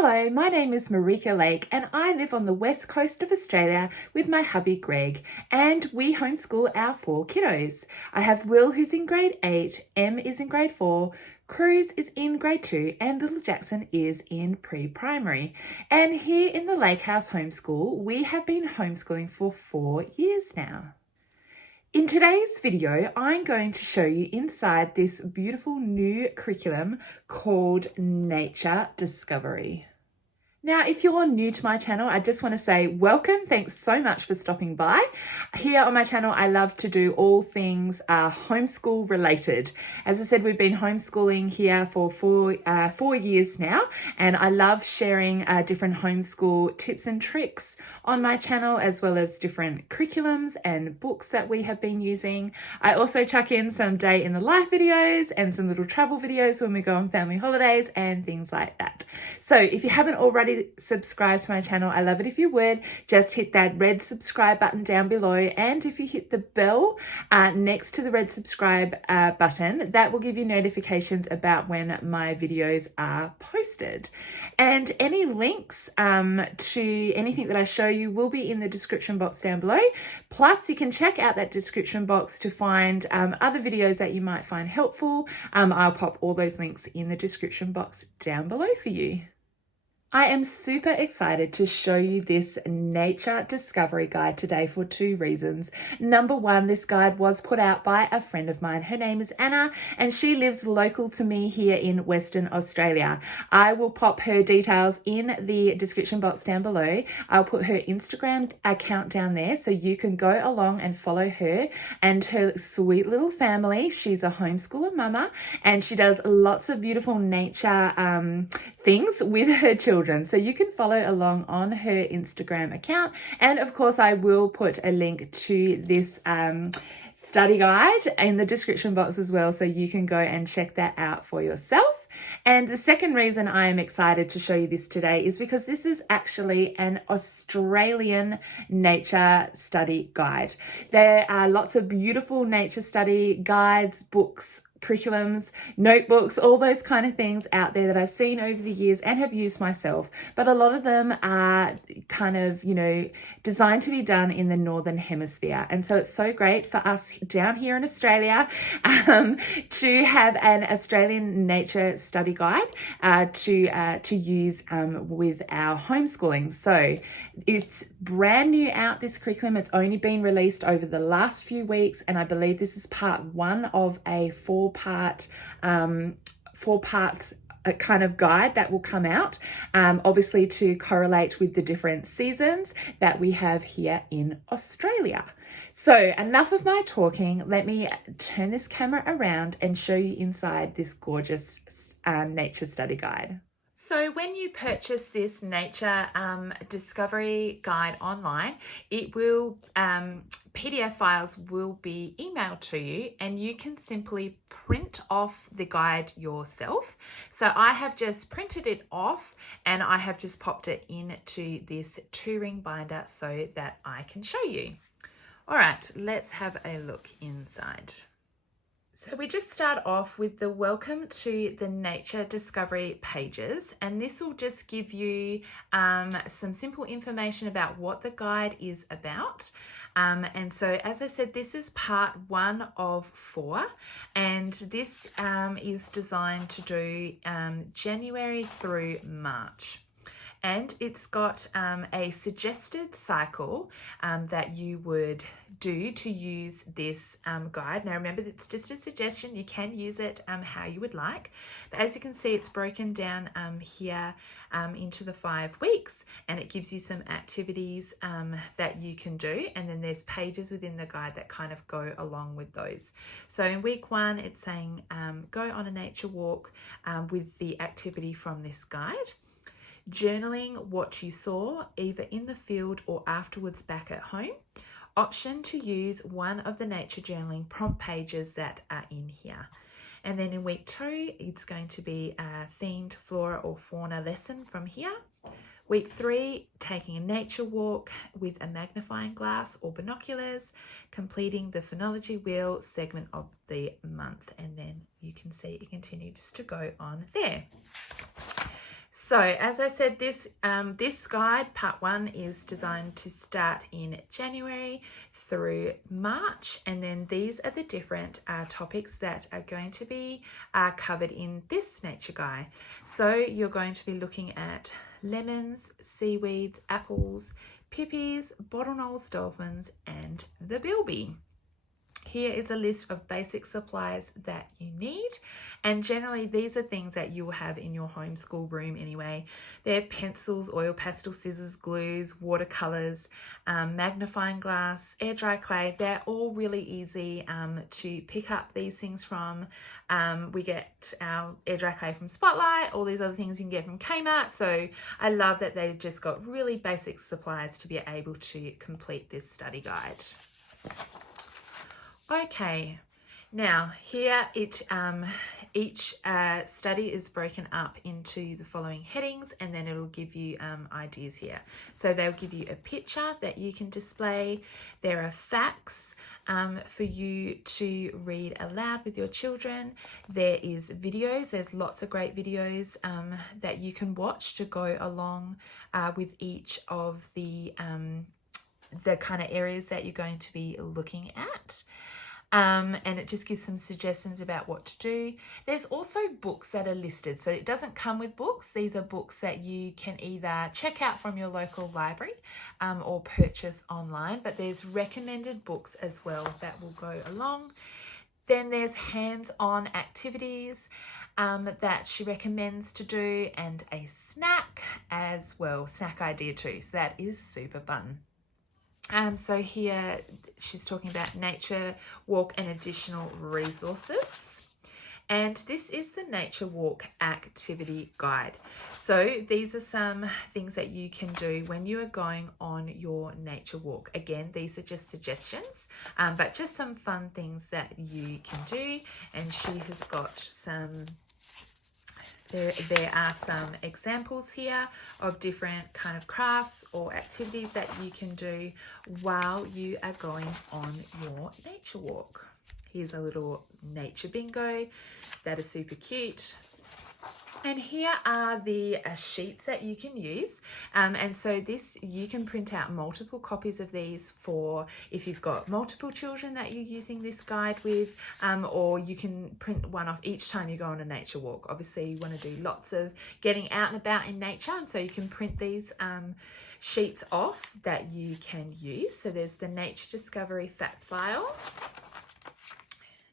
Hello, my name is Marika Lake and I live on the west coast of Australia with my hubby Greg, and we homeschool our 4 kiddos. I have Will, who's in grade 8, Em is in grade 4, Cruz is in grade 2 and little Jackson is in pre-primary. And here in the Lake House Homeschool, we have been homeschooling for 4 years now. In today's video, I'm going to show you inside this beautiful new curriculum called Nature Discovery. Now, if you're new to my channel, I just want to say welcome. Thanks so much for stopping by. Here on my channel, I love to do all things homeschool related. As I said, we've been homeschooling here for 4 years now, and I love sharing different homeschool tips and tricks on my channel, as well as different curriculums and books that we have been using. I also chuck in some day in the life videos and some little travel videos when we go on family holidays and things like that. So if you haven't already subscribe to my channel, I love it if you would. Just hit that red subscribe button down below, and if you hit the bell next to the red subscribe button, that will give you notifications about when my videos are posted. And any links to anything that I show you will be in the description box down below. Plus, you can check out that description box to find other videos that you might find helpful. I'll pop all those links in the description box down below for you. I am super excited to show you this nature discovery guide today for 2 reasons. Number 1, this guide was put out by a friend of mine. Her name is Anna, and she lives local to me here in Western Australia. I will pop her details in the description box down below. I'll put her Instagram account down there so you can go along and follow her and her sweet little family. She's a homeschooler mama, and she does lots of beautiful nature things with her children. So you can follow along on her Instagram account. And of course, I will put a link to this study guide in the description box as well, so you can go and check that out for yourself. And the second reason I am excited to show you this today is because this is actually an Australian nature study guide. There are lots of beautiful nature study guides, books, curriculums, notebooks, all those kind of things out there that I've seen over the years and have used myself. But a lot of them are kind of, designed to be done in the Northern Hemisphere. And so it's so great for us down here in Australia to have an Australian nature study guide to use with our homeschooling. So it's brand new out, this curriculum. It's only been released over the last few weeks, and I believe this is part 1 of a 4-part kind of guide that will come out, obviously to correlate with the different seasons that we have here in Australia. So enough of my talking. Let me turn this camera around and show you inside this gorgeous nature study guide. So when you purchase this nature discovery guide online, it will PDF files will be emailed to you, and you can simply print off the guide yourself. So I have just printed it off, and I have just popped it into this 2-ring binder so that I can show you. All right, let's have a look inside. So we just start off with the welcome to the nature discovery pages, and this will just give you some simple information about what the guide is about. And so, as I said, this is part 1 of 4, and this is designed to do January through March. And it's got a suggested cycle that you would do to use this guide. Now remember, it's just a suggestion. You can use it how you would like. But as you can see, it's broken down here into the 5 weeks, and it gives you some activities that you can do. And then there's pages within the guide that kind of go along with those. So in week 1, it's saying go on a nature walk with the activity from this guide. Journaling what you saw either in the field or afterwards back at home. Option to use one of the nature journaling prompt pages that are in here. And then in week 2, it's going to be a themed flora or fauna lesson from here. Week 3, taking a nature walk with a magnifying glass or binoculars, completing the phenology wheel segment of the month. And then you can see it continues to go on there. So as I said, this guide, part 1, is designed to start in January through March, and then these are the different topics that are going to be covered in this nature guide. So you're going to be looking at lemons, seaweeds, apples, pippies, bottlenose dolphins, and the bilby. Here is a list of basic supplies that you need, and generally these are things that you will have in your homeschool room anyway. They're pencils, oil pastel, scissors, glues, watercolors, magnifying glass, air dry clay. They're all really easy to pick up these things from. We get our air dry clay from Spotlight, all these other things you can get from Kmart. So I love that they've just got really basic supplies to be able to complete this study guide. Okay, now here each study is broken up into the following headings, and then it'll give you ideas here. So they'll give you a picture that you can display. There are facts for you to read aloud with your children. There is videos. There's lots of great videos that you can watch to go along with each of the kind of areas that you're going to be looking at. And it just gives some suggestions about what to do. There's also books that are listed. So it doesn't come with books. These are books that you can either check out from your local library or purchase online. But there's recommended books as well that will go along. Then there's hands-on activities that she recommends to do, and a snack as well, snack idea too. So that is super fun. So here she's talking about nature walk and additional resources. And this is the nature walk activity guide. So these are some things that you can do when you are going on your nature walk. Again, these are just suggestions, but just some fun things that you can do. And she has got some... There are some examples here of different kind of crafts or activities that you can do while you are going on your nature walk. Here's a little nature bingo that is super cute. And here are the sheets that you can use. And so this, you can print out multiple copies of these for if you've got multiple children that you're using this guide with, or you can print one off each time you go on a nature walk. Obviously, you want to do lots of getting out and about in nature, and so you can print these sheets off that you can use. So there's the Nature Discovery Fact File,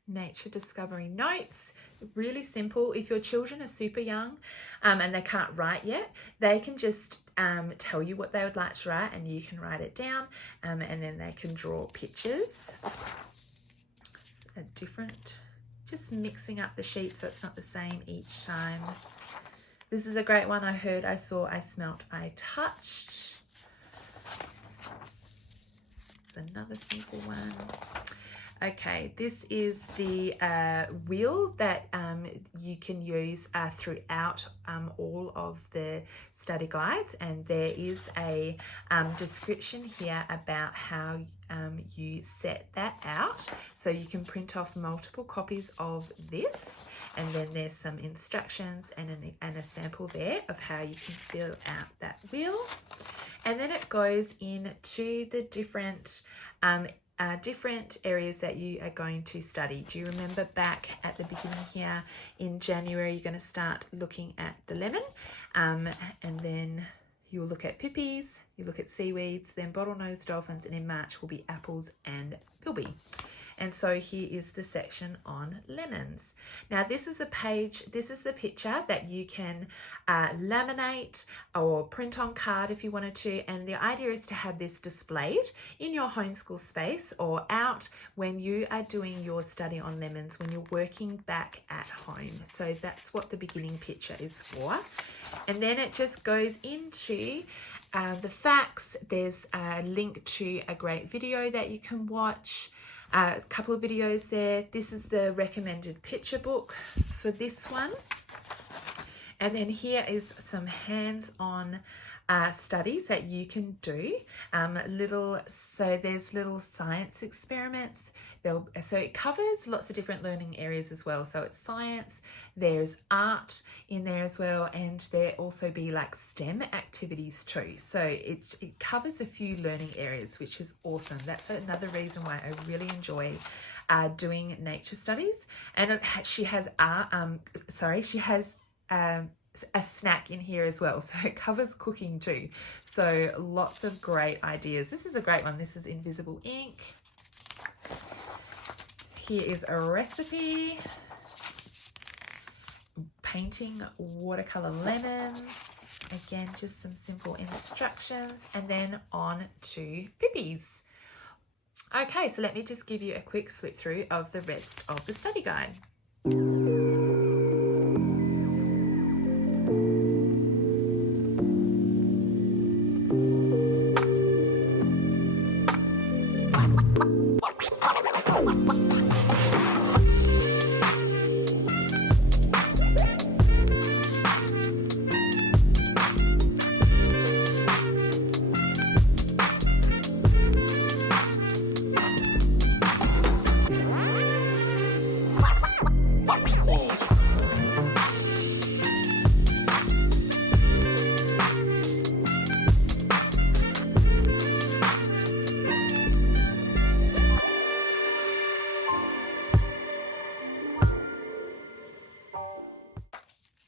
Nature Discovery Notes. Really simple. If your children are super young and they can't write yet, they can just tell you what they would like to write, and you can write it down, and then they can draw pictures. It's a different, just mixing up the sheets so it's not the same each time. This is a great one. I heard, I saw, I smelt, I touched. It's another simple one. Okay, this is the wheel that you can use throughout all of the study guides, and there is a description here about how you set that out. So you can print off multiple copies of this, and then there's some instructions and a sample there of how you can fill out that wheel. And then it goes into the different areas that you are going to study. Do you remember back at the beginning here in January, you're going to start looking at the lemon, and then you'll look at pippies, you look at seaweeds, then bottlenose dolphins, and in March will be apples and bilby. And so here is the section on lemons. Now this is a page, this is the picture that you can laminate or print on card if you wanted to. And the idea is to have this displayed in your homeschool space or out when you are doing your study on lemons, when you're working back at home. So that's what the beginning picture is for. And then it just goes into the facts. There's a link to a great video that you can watch. A couple of videos there. This is the recommended picture book for this one. And then here is some hands-on studies that you can do. So there's little science experiments. So it covers lots of different learning areas as well. So it's science, there's art in there as well, and there also be like STEM activities too. So it covers a few learning areas, which is awesome. That's another reason why I really enjoy doing nature studies. And she has a snack in here as well, so it covers cooking too. So lots of great ideas. This is a great one. This is invisible ink. Here is a recipe, painting watercolor lemons. Again, just some simple instructions, and then on to Pippi's. Okay, so let me just give you a quick flip through of the rest of the study guide.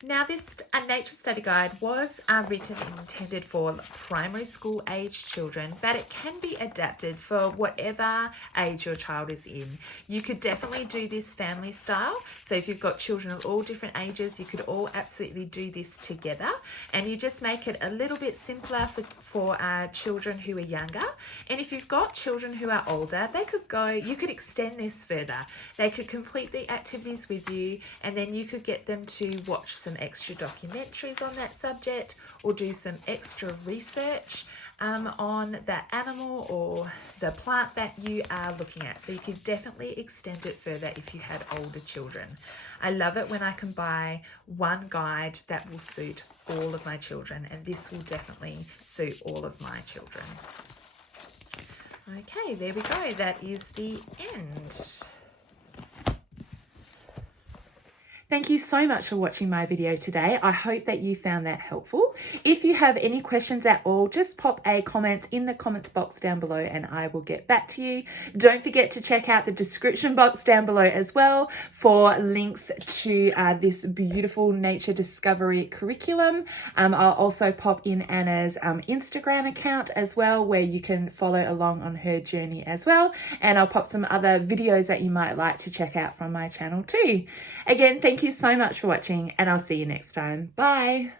Now this nature study guide was written and intended for primary school age children, but it can be adapted for whatever age your child is in. You could definitely do this family style. So if you've got children of all different ages, you could all absolutely do this together, and you just make it a little bit simpler for children who are younger. And if you've got children who are older, you could extend this further. They could complete the activities with you, and then you could get them to watch some extra documentaries on that subject, or do some extra research on the animal or the plant that you are looking at. So you could definitely extend it further if you had older children. I love it when I can buy one guide that will suit all of my children, and this will definitely suit all of my children. Okay, there we go. That is the end. Thank you so much for watching my video today. I hope that you found that helpful. If you have any questions at all, just pop a comment in the comments box down below and I will get back to you. Don't forget to check out the description box down below as well for links to this beautiful nature discovery curriculum. I'll also pop in Anna's Instagram account as well, where you can follow along on her journey as well. And I'll pop some other videos that you might like to check out from my channel too. Again, thank you so much for watching, and I'll see you next time. Bye.